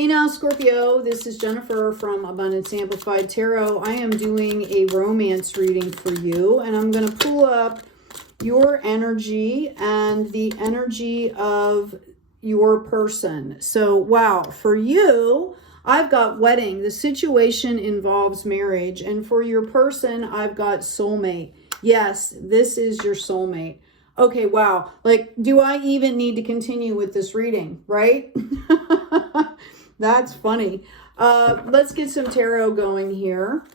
Hey now, Scorpio, this is Jennifer from Abundance Amplified Tarot. I am doing a romance reading for you, and I'm going to pull up your energy and the energy of your person. So, wow, for you, I've got wedding. The situation involves marriage, and for your person, I've got soulmate. Yes, this is your soulmate. Okay, wow. Like, do I even need to continue with this reading, right? That's funny. Let's get some tarot going here.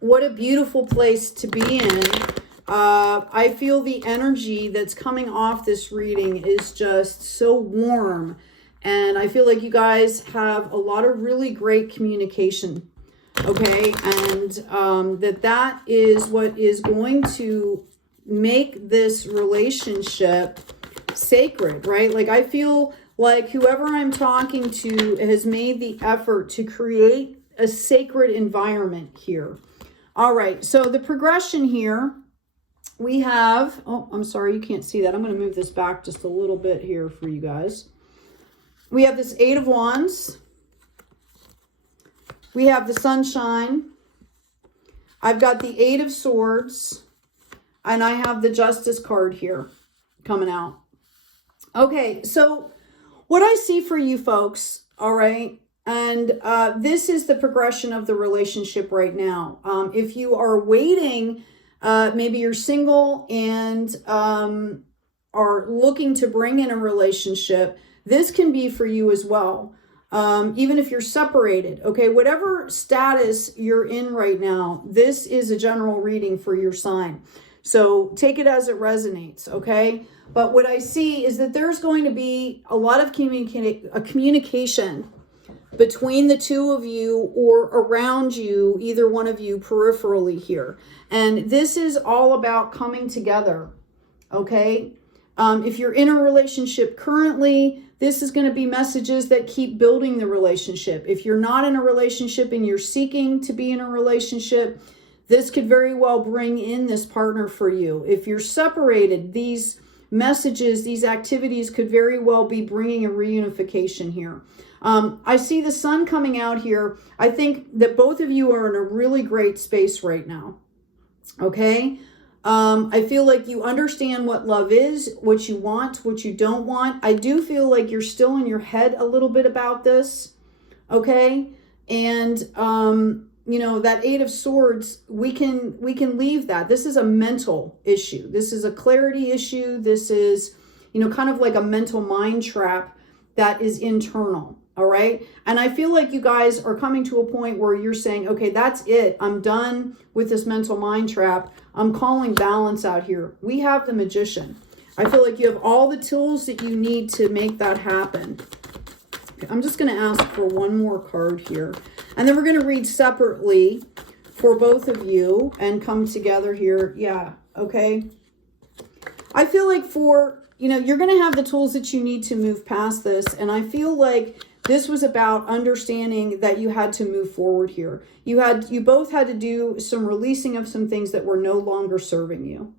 What a beautiful place to be in. I feel the energy that's coming off this reading is just so warm. And I feel like you guys have a lot of really great communication. Okay. And that is what is going to make this relationship sacred, right? Like, I feel like whoever I'm talking to has made the effort to create a sacred environment here. All right, so the progression here, we have, oh, I'm sorry, you can't see that. I'm going to move this back just a little bit here for you guys. We have this Eight of Wands. We have the Sunshine. I've got the Eight of Swords. And I have the Justice card here coming out. Okay, so what I see for you folks, all right, and this is the progression of the relationship right now. If you are waiting, maybe you're single and are looking to bring in a relationship, this can be for you as well. Even if you're separated, okay, whatever status you're in right now, this is a general reading for your sign. So take it as it resonates, okay? But what I see is that there's going to be a lot of communication between the two of you or around you, either one of you peripherally here. And this is all about coming together, okay? If you're in a relationship currently, this is going to be messages that keep building the relationship. If you're not in a relationship and you're seeking to be in a relationship, this could very well bring in this partner for you. If you're separated, these messages, these activities could very well be bringing a reunification here. I see the sun coming out here. I think that both of you are in a really great space right now. Okay? I feel like you understand what love is, what you want, what you don't want. I do feel like you're still in your head a little bit about this. Okay? And, you know, that Eight of Swords, we can leave that. This is a mental issue. This is a clarity issue. This is, you know, kind of like a mental mind trap that is internal. All right. And I feel like you guys are coming to a point where you're saying, okay, that's it. I'm done with this mental mind trap. I'm calling balance out here. We have the Magician. I feel like you have all the tools that you need to make that happen. I'm just going to ask for one more card here. And then we're going to read separately for both of you and come together here. Yeah, okay. I feel like you know, you're going to have the tools that you need to move past this. And I feel like this was about understanding that you had to move forward here. You both had to do some releasing of some things that were no longer serving you.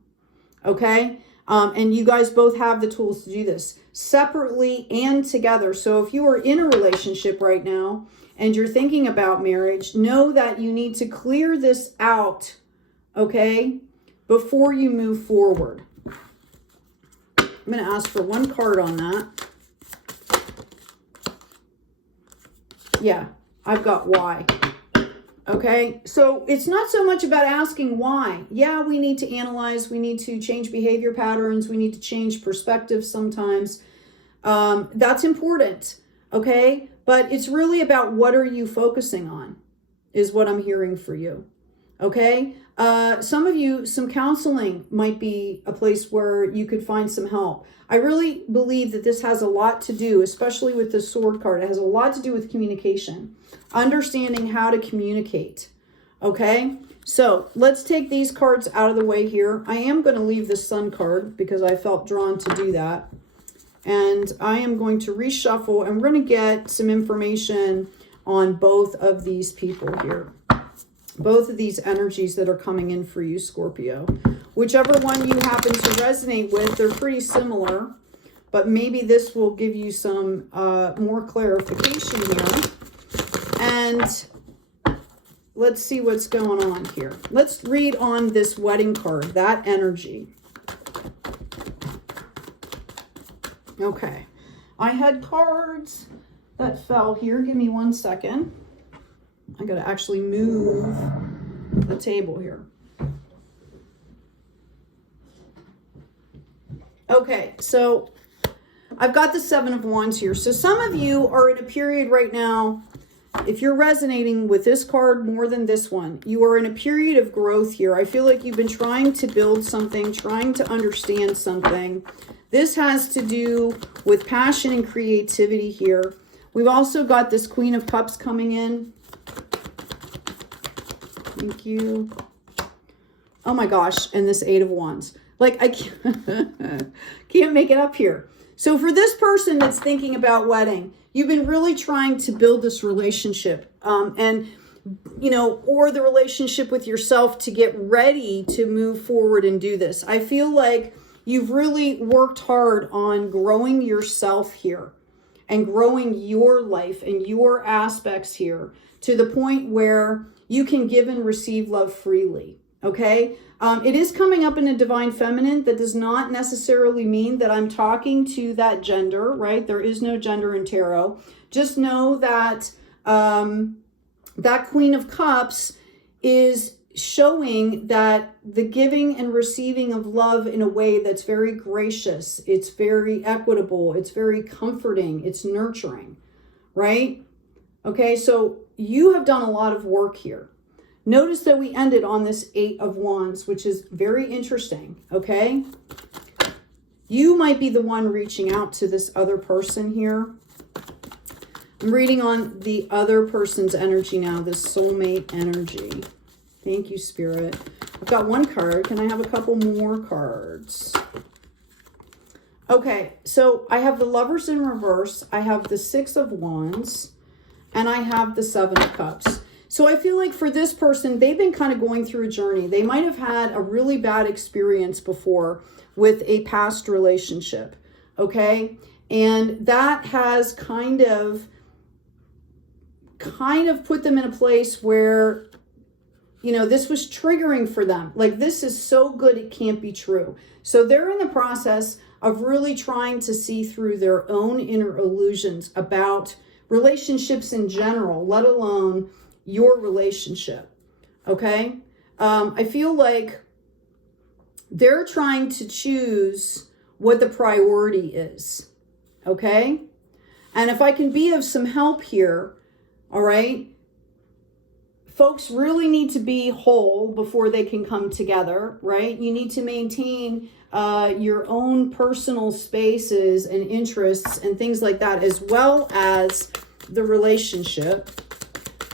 Okay. And you guys both have the tools to do this separately and together. So if you are in a relationship right now and you're thinking about marriage, know that you need to clear this out, okay, before you move forward. I'm going to ask for one card on that. Yeah, I've got why. Okay, so it's not so much about asking why. Yeah, we need to analyze. We need to change behavior patterns. We need to change perspectives sometimes. That's important, okay? But it's really about what are you focusing on is what I'm hearing for you, okay? Some of you, some counseling might be a place where you could find some help. I really believe that this has a lot to do, especially with the Sword card. It has a lot to do with communication, understanding how to communicate, okay? So let's take these cards out of the way here. I am going to leave the Sun card because I felt drawn to do that. And I am going to reshuffle, and we're going to get some information on both of these people here. Both of these energies that are coming in for you, Scorpio. Whichever one you happen to resonate with, they're pretty similar. but maybe this will give you some more clarification here. And let's see what's going on here. Let's read on this wedding card, that energy. Okay, I had cards that fell here. Give me 1 second. I got to actually move the table here. Okay, so I've got the Seven of Wands here. So some of you are in a period right now, if you're resonating with this card more than this one, you are in a period of growth here. I feel like you've been trying to build something, trying to understand something. This has to do with passion and creativity here. We've also got this Queen of Cups coming in. Thank you. Oh my gosh, and this Eight of Wands. Like, I can't make it up here. So for this person that's thinking about wedding, you've been really trying to build this relationship and, you know, or the relationship with yourself to get ready to move forward and do this. I feel like you've really worked hard on growing yourself here and growing your life and your aspects here to the point where you can give and receive love freely. Okay. It is coming up in a divine feminine. That does not necessarily mean that I'm talking to that gender, right? There is no gender in tarot. Just know that that Queen of Cups is showing that the giving and receiving of love in a way that's very gracious. It's very equitable. It's very comforting. It's nurturing, right? Okay, so you have done a lot of work here. Notice that we ended on this Eight of Wands, which is very interesting, okay? You might be the one reaching out to this other person here. I'm reading on the other person's energy now, this soulmate energy. Thank you, Spirit. I've got one card. Can I have a couple more cards? Okay, so I have the Lovers in reverse. I have the Six of Wands. And I have the Seven of Cups. So I feel like for this person, they've been kind of going through a journey. They might have had a really bad experience before with a past relationship, okay? And that has kind of put them in a place where, you know, this was triggering for them. Like, this is so good, it can't be true. So they're in the process of really trying to see through their own inner illusions about relationships in general, let alone your relationship, okay? I feel like they're trying to choose what the priority is, okay? And if I can be of some help here, all right, folks really need to be whole before they can come together, right? You need to maintain your own personal spaces and interests and things like that, as well as the relationship.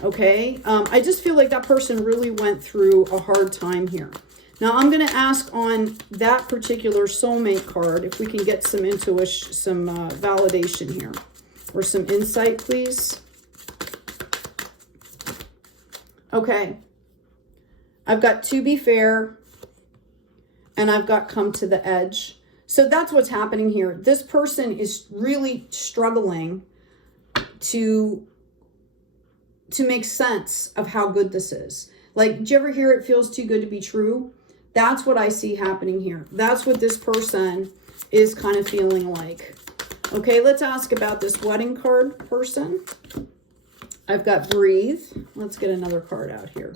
Okay, I just feel like that person really went through a hard time here. Now I'm going to ask on that particular soulmate card if we can get some intuition, some validation here, or some insight, please. Okay, I've got To Be Fair, and I've got Come to the Edge. So that's what's happening here. This person is really struggling to make sense of how good this is. Like, did you ever hear it feels too good to be true? That's what I see happening here. That's what this person is kind of feeling like. Okay, let's ask about this wedding card person. I've got Breathe. Let's get another card out here.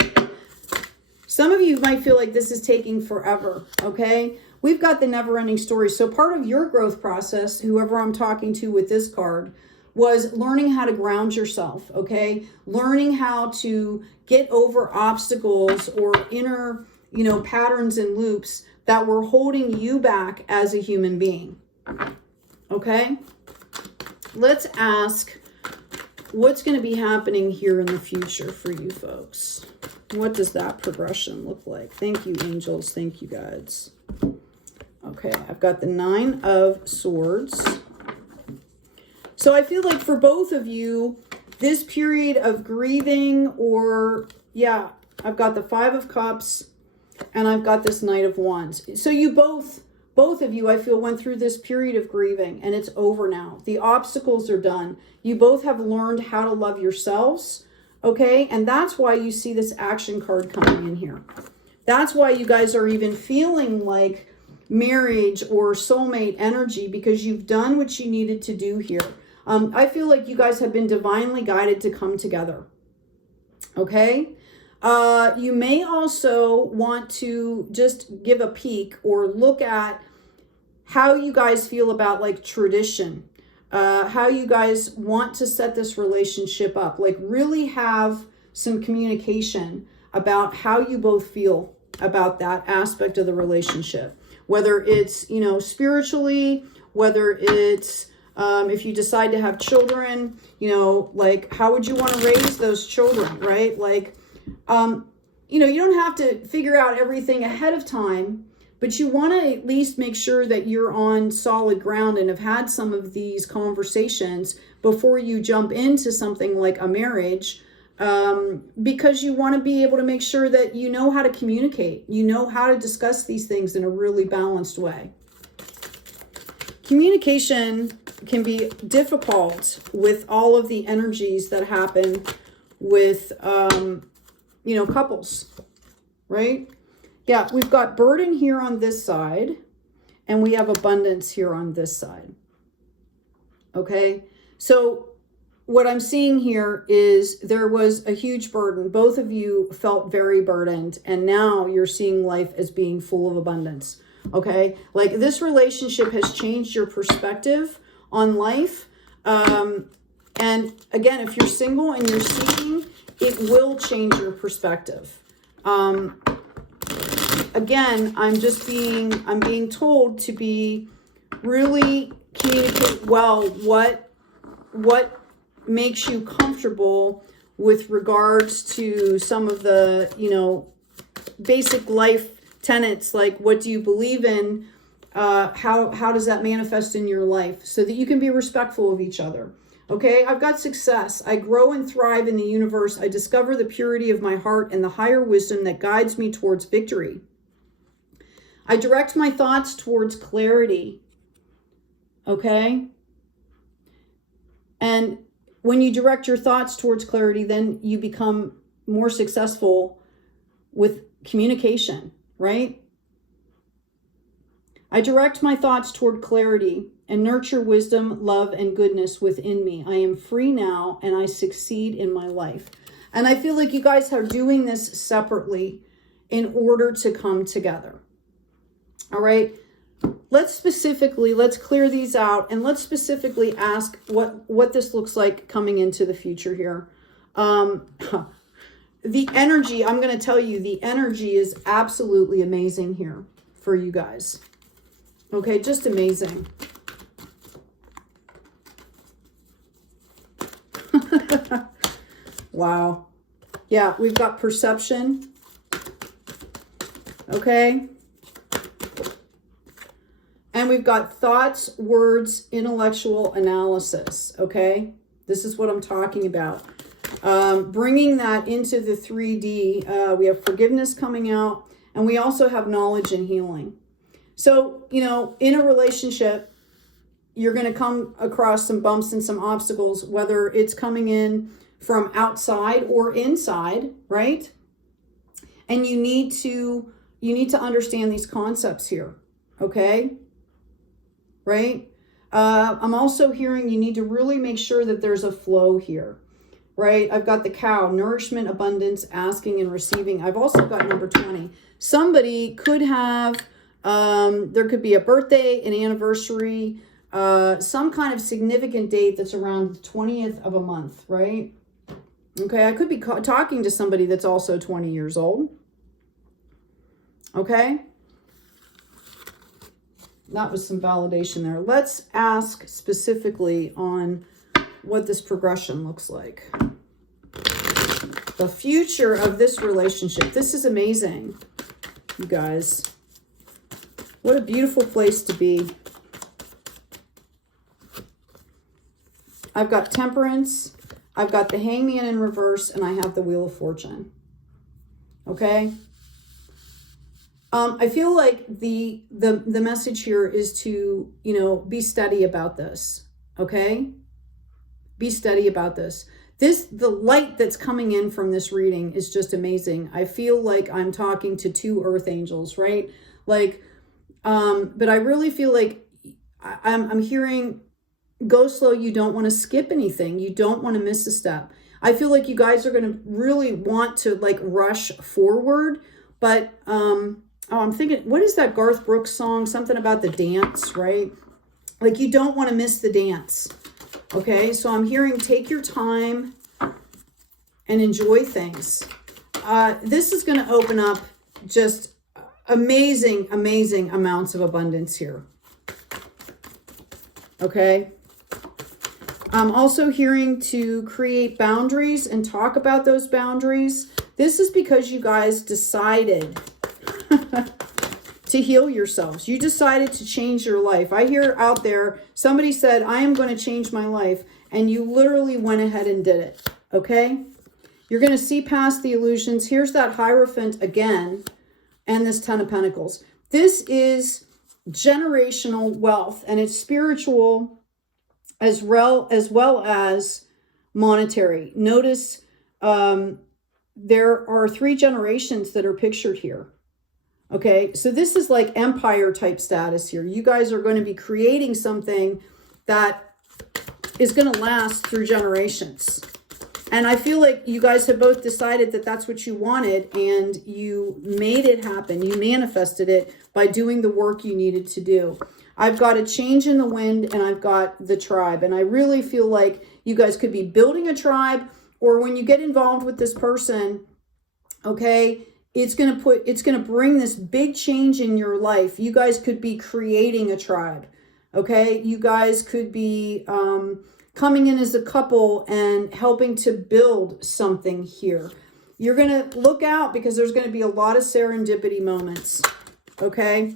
Some of you might feel like this is taking forever, okay? We've got the never-ending story. So part of your growth process, whoever I'm talking to with this card, was learning how to ground yourself, okay? Learning how to get over obstacles or inner, you know, patterns and loops that were holding you back as a human being, okay? Let's ask what's going to be happening here in the future for you folks. What does that progression look like? Thank you, angels. Thank you, guides. Okay, I've got the Nine of Swords. So I feel like for both of you, this period of grieving, or yeah, I've got the Five of Cups and I've got this Knight of Wands. So you both both of you, I feel, went through this period of grieving, and it's over now. The obstacles are done. You both have learned how to love yourselves, okay? And that's why you see this action card coming in here. That's why you guys are even feeling like marriage or soulmate energy, because you've done what you needed to do here. I feel like you guys have been divinely guided to come together, okay? You may also want to just give a peek or look at how you guys feel about like tradition, how you guys want to set this relationship up, like really have some communication about how you both feel about that aspect of the relationship, whether it's, you know, spiritually, whether it's, if you decide to have children, you know, like how would you want to raise those children, right? Like, you know, you don't have to figure out everything ahead of time, but you want to at least make sure that you're on solid ground and have had some of these conversations before you jump into something like a marriage, because you want to be able to make sure that you know how to communicate, you know how to discuss these things in a really balanced way. Communication can be difficult with all of the energies that happen with, you know, couples, right? Yeah, we've got burden here on this side, and we have abundance here on this side. Okay, so what I'm seeing here is there was a huge burden. Both of you felt very burdened, and now you're seeing life as being full of abundance. Okay, like this relationship has changed your perspective on life. And again, if you're single and you're seeking, it will change your perspective. Again, I'm being told to be really communicate well what makes you comfortable with regards to some of the, you know, basic life tenets, like what do you believe in? How does that manifest in your life, so that you can be respectful of each other. Okay, I've got success. I grow and thrive in the universe. I discover the purity of my heart and the higher wisdom that guides me towards victory. I direct my thoughts towards clarity. Okay? And when you direct your thoughts towards clarity, then you become more successful with communication, right? I direct my thoughts toward clarity and nurture wisdom, love, and goodness within me. I am free now, and I succeed in my life. And I feel like you guys are doing this separately in order to come together. All right, let's clear these out, and let's specifically ask what this looks like coming into the future here. The energy, I'm going to tell you, the energy is absolutely amazing here for you guys. Okay, just amazing. Wow. Yeah, we've got perception. Okay. And we've got thoughts, words, intellectual analysis, okay? This is what I'm talking about. Bringing that into the 3D, we have forgiveness coming out, and we also have knowledge and healing. So, you know, in a relationship, you're going to come across some bumps and some obstacles, whether it's coming in from outside or inside, right? And you need to understand these concepts here, okay? Right? I'm also hearing you need to really make sure that there's a flow here, right? I've got the cow, nourishment, abundance, asking and receiving. I've also got number 20. Somebody could have, there could be a birthday, an anniversary, some kind of significant date that's around the 20th of a month, right? Okay, I could be talking to somebody that's also 20 years old. Okay? That was some validation there. Let's ask specifically on what this progression looks like. The future of this relationship. This is amazing, you guys. What a beautiful place to be. I've got Temperance. I've got the Hangman in reverse, and I have the Wheel of Fortune. Okay? I feel like the message here is to, you know, be steady about this. Okay. Be steady about this. The light that's coming in from this reading is just amazing. I feel like I'm talking to two earth angels, right? Like, but I really feel like I'm hearing, go slow. You don't want to skip anything. You don't want to miss a step. I feel like you guys are going to really want to like rush forward, but, oh, I'm thinking, what is that Garth Brooks song? Something about the dance, right? Like you don't want to miss the dance. Okay, so I'm hearing take your time and enjoy things. This is going to open up just amazing, amazing amounts of abundance here. Okay. I'm also hearing to create boundaries and talk about those boundaries. This is because you guys decided to heal yourselves. You decided to change your life. I hear out there, somebody said, I am going to change my life. And you literally went ahead and did it. Okay. You're going to see past the illusions. Here's that Hierophant again. And this Ten of Pentacles. This is generational wealth. And it's spiritual as well as monetary. Notice there are 3 generations that are pictured here. Okay, so this is like empire type status here. You guys are going to be creating something that is going to last through generations. And I feel like you guys have both decided that that's what you wanted and you made it happen. You manifested it by doing the work you needed to do. I've got a change in the wind and I've got the tribe. And I really feel like you guys could be building a tribe, or when you get involved with this person, okay, it's going to bring this big change in your life. You guys could be creating a tribe. Okay. You guys could be, coming in as a couple and helping to build something here. You're going to look out because there's going to be a lot of serendipity moments. Okay.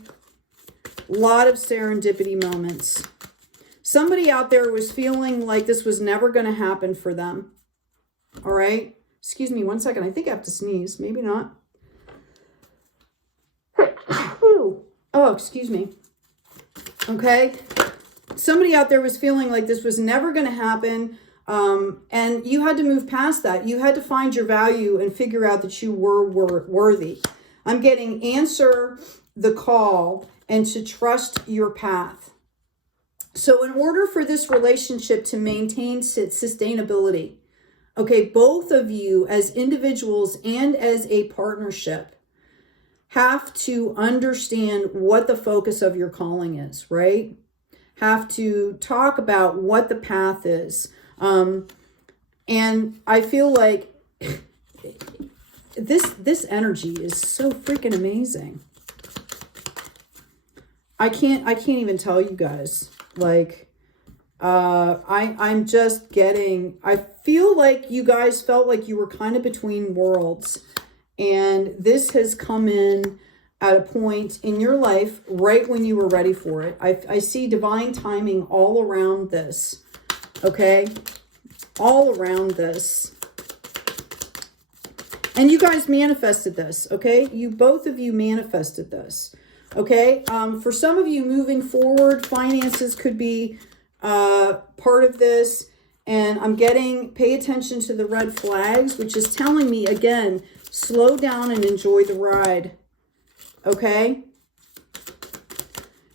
A lot of serendipity moments. Somebody out there was feeling like this was never going to happen for them. All right. Excuse me 1 second. I think I have to sneeze. Maybe not. Oh, excuse me. Okay. Somebody out there was feeling like this was never going to happen. And you had to move past that. You had to find your value and figure out that you were worthy. I'm getting answer the call and to trust your path. So in order for this relationship to maintain sustainability, okay, both of you as individuals and as a partnership have to understand what the focus of your calling is, right? Have to talk about what the path is. And I feel like this energy is so freaking amazing. I can't even tell you guys, like, I'm just getting, I feel like you guys felt like you were kind of between worlds. And this has come in at a point in your life right when you were ready for it. I see divine timing all around this. Okay? All around this. And you guys manifested this. Okay? Both of you manifested this. Okay? For some of you moving forward, finances could be part of this. And I'm getting, pay attention to the red flags, which is telling me, again, slow down and enjoy the ride. Okay?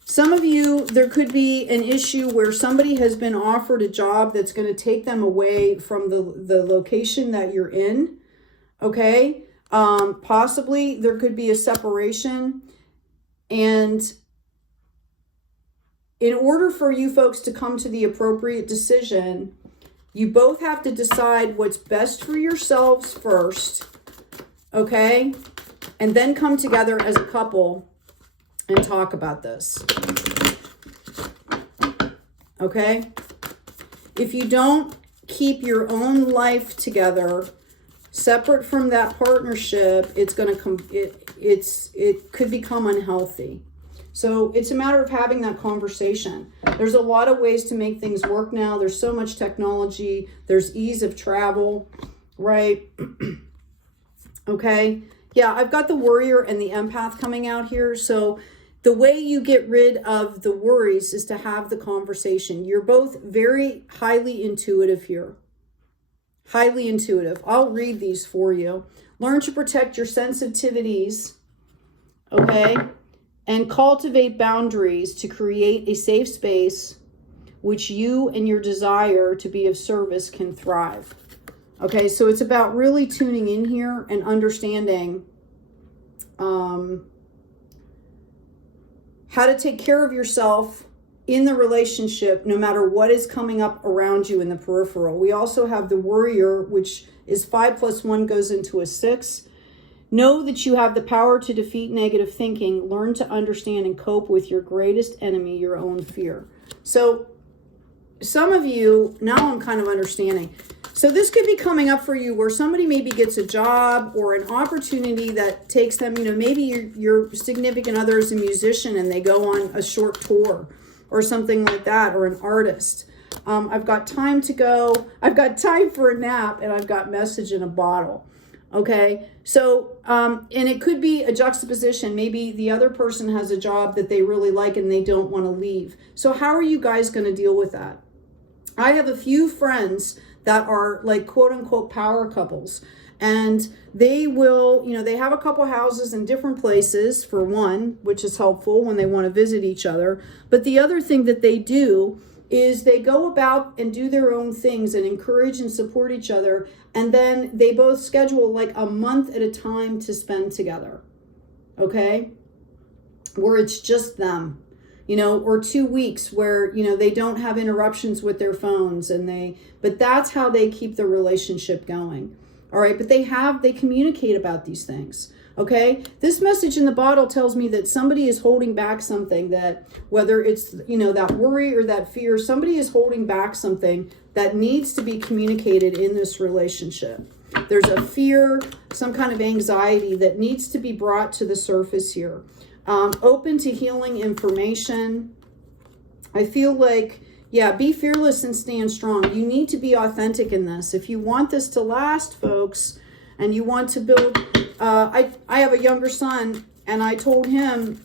Some of you, there could be an issue where somebody has been offered a job that's going to take them away from the location that you're in. Okay? Possibly there could be a separation. And in order for you folks to come to the appropriate decision, you both have to decide what's best for yourselves first. Okay? And then come together as a couple and talk about this. Okay? If you don't keep your own life together, separate from that partnership, it's going to come, it could become unhealthy. So it's a matter of having that conversation. There's a lot of ways to make things work now. There's so much technology. There's ease of travel, right? Okay. Yeah, I've got the warrior and the empath coming out here. So the way you get rid of the worries is to have the conversation. You're both very highly intuitive here. Highly intuitive. I'll read these for you. Learn to protect your sensitivities, okay? And cultivate boundaries to create a safe space which you and your desire to be of service can thrive. Okay, so it's about really tuning in here and understanding how to take care of yourself in the relationship, no matter what is coming up around you in the peripheral. We also have the warrior, which is 5 + 1 goes into a 6. Know that you have the power to defeat negative thinking. Learn to understand and cope with your greatest enemy, your own fear. So some of you, now I'm kind of understanding. So this could be coming up for you where somebody maybe gets a job or an opportunity that takes them, maybe your significant other is a musician and they go on a short tour or something like that, or an artist. I've got time to go. I've got time for a nap, and I've got message in a bottle. Okay. So, and it could be a juxtaposition. Maybe the other person has a job that they really like and they don't want to leave. So how are you guys going to deal with that? I have a few friends that are like quote unquote power couples, and they will, they have a couple houses in different places for one, which is helpful when they want to visit each other. But the other thing that they do is they go about and do their own things and encourage and support each other. And then they both schedule like a month at a time to spend together. Okay. Where it's just them. Or 2 weeks where, they don't have interruptions with their phones but that's how they keep the relationship going. All right. But they communicate about these things. Okay. This message in the bottle tells me that somebody is holding back something, that whether it's, that worry or that fear, somebody is holding back something that needs to be communicated in this relationship. There's a fear, some kind of anxiety that needs to be brought to the surface here. Open to healing information. I feel like, be fearless and stand strong. You need to be authentic in this. If you want this to last, folks, and you want to build, I have a younger son, and I told him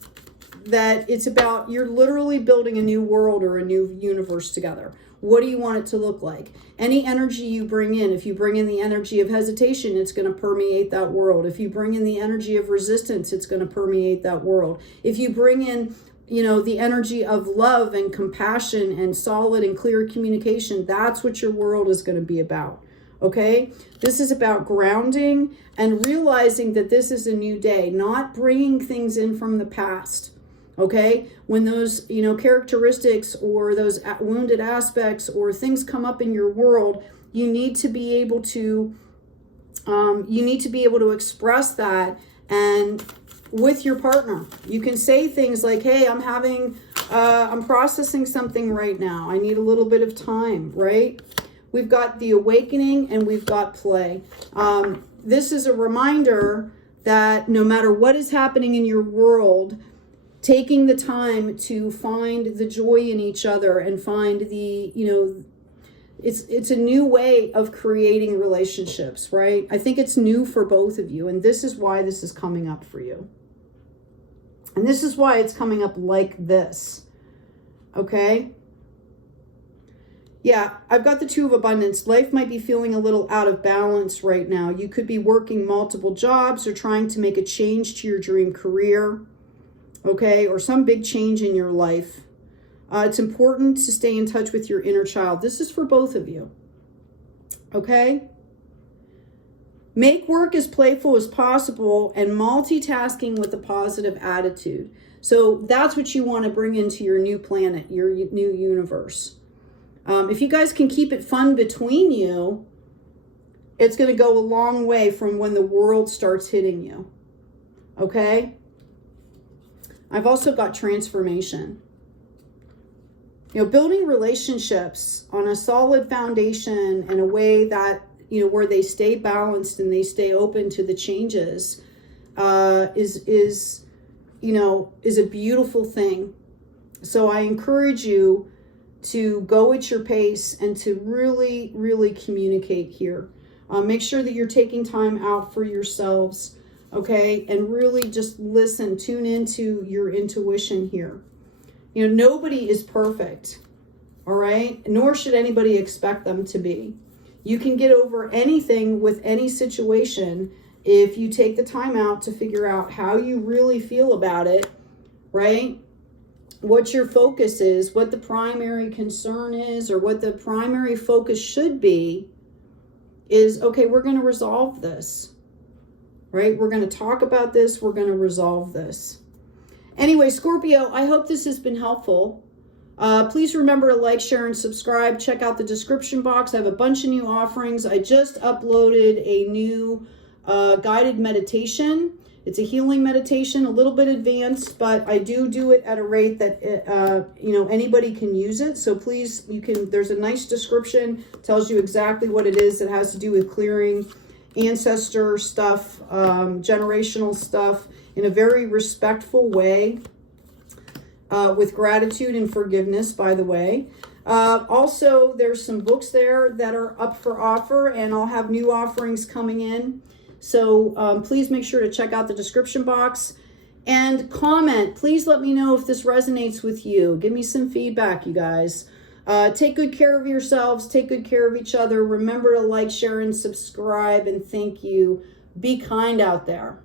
that it's about, you're literally building a new world or a new universe together. What do you want it to look like? Any energy you bring in, if you bring in the energy of hesitation, it's going to permeate that world. If you bring in the energy of resistance, it's going to permeate that world. If you bring in, the energy of love and compassion and solid and clear communication, that's what your world is going to be about. Okay? This is about grounding and realizing that this is a new day, not bringing things in from the past. Okay, when those, characteristics or those wounded aspects or things come up in your world, you need to be able to, express that. And with your partner, you can say things like, hey, I'm processing something right now. I need a little bit of time, right? We've got the awakening and we've got play. This is a reminder that no matter what is happening in your world, taking the time to find the joy in each other and find the, it's a new way of creating relationships, right? I think it's new for both of you. And this is why this is coming up for you. And this is why it's coming up like this. Okay. Yeah, I've got the Two of Abundance. Life might be feeling a little out of balance right now. You could be working multiple jobs or trying to make a change to your dream career. Okay, or some big change in your life. It's important to stay in touch with your inner child. This is for both of you. Okay? Make work as playful as possible and multitasking with a positive attitude. So that's what you want to bring into your new planet, your new universe. If you guys can keep it fun between you, it's going to go a long way from when the world starts hitting you. Okay? I've also got transformation. Building relationships on a solid foundation in a way that, where they stay balanced and they stay open to the changes is a beautiful thing. So I encourage you to go at your pace and to really, really communicate here. Make sure that you're taking time out for yourselves. okay? And really just listen, tune into your intuition here. You know, nobody is perfect, all right? Nor should anybody expect them to be. You can get over anything with any situation if you take the time out to figure out how you really feel about it, right? What your focus is, what the primary concern is, or what the primary focus should be is, okay, we're going to resolve this, right? We're going to talk about this. We're going to resolve this. Anyway, Scorpio, I hope this has been helpful. Please remember to like, share, and subscribe. Check out the description box. I have a bunch of new offerings. I just uploaded a new guided meditation. It's a healing meditation, a little bit advanced, but I do it at a rate that, you know, anybody can use it. So please, there's a nice description, tells you exactly what it is. It has to do with clearing ancestor stuff, generational stuff in a very respectful way, with gratitude and forgiveness, by the way. Also, there's some books there that are up for offer, and I'll have new offerings coming in. So please make sure to check out the description box and comment. Please let me know if this resonates with you. Give me some feedback, you guys. Take good care of yourselves. Take good care of each other. Remember to like, share, and subscribe. And thank you. Be kind out there.